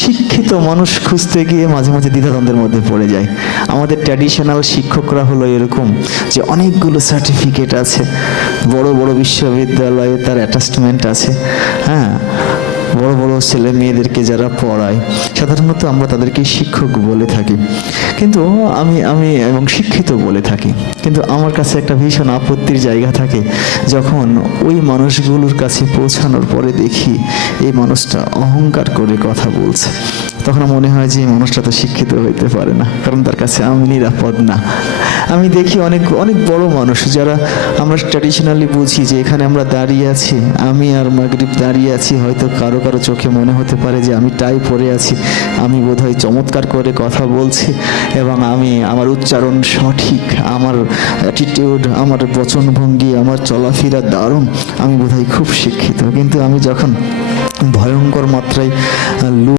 শিক্ষিত মানুষ খুঁজতে গিয়ে মাঝে মাঝে দ্বিধাদ্বন্দ্বের মধ্যে পড়ে যায়। আমাদের ট্র্যাডিশনাল শিক্ষকরা হলো এরকম যে অনেকগুলো সার্টিফিকেট আছে, বড় বড় বিশ্ববিদ্যালয়ে তার অ্যাটাচমেন্ট আছে, হ্যাঁ, বড় বড় ছেলে মেয়েদেরকে যারা পড়ায় সাধারণত আমরা তাদেরকে শিক্ষক বলে থাকি, কিন্তু আমি এবং শিক্ষিত বলে থাকি। কিন্তু আমার কাছে একটা ভীষণ আপত্তির জায়গা থাকে যখন ওই মানুষগুলোর কাছে পৌঁছানোর পরে দেখি এই মানুষটা অহংকার করে কথা বলছে। তখন মনে হয় যে এই মানুষটা তো শিক্ষিত হইতে পারে না, কারণ তার কাছে আমি নিরাপদ না। আমি দেখি অনেক অনেক বড় মানুষ যারা আমরা ট্র্যাডিশনালি বুঝি যে এখানে আমরা দাঁড়িয়ে আছি, আমি আর মাগরিব দাঁড়িয়ে আছি, হয়তো কারো কারো চোখে মনে হতে পারে যে আমি টাই পরে আছি, আমি বোধহয় চমৎকার করে কথা বলছি এবং আমার উচ্চারণ সঠিক, আমার অ্যাটিটিউড, আমার বচনভঙ্গি, আমার চলাফেরা দারুণ, আমি বোধহয় খুব শিক্ষিত। কিন্তু আমি যখন ভয়ঙ্কর মাত্রায়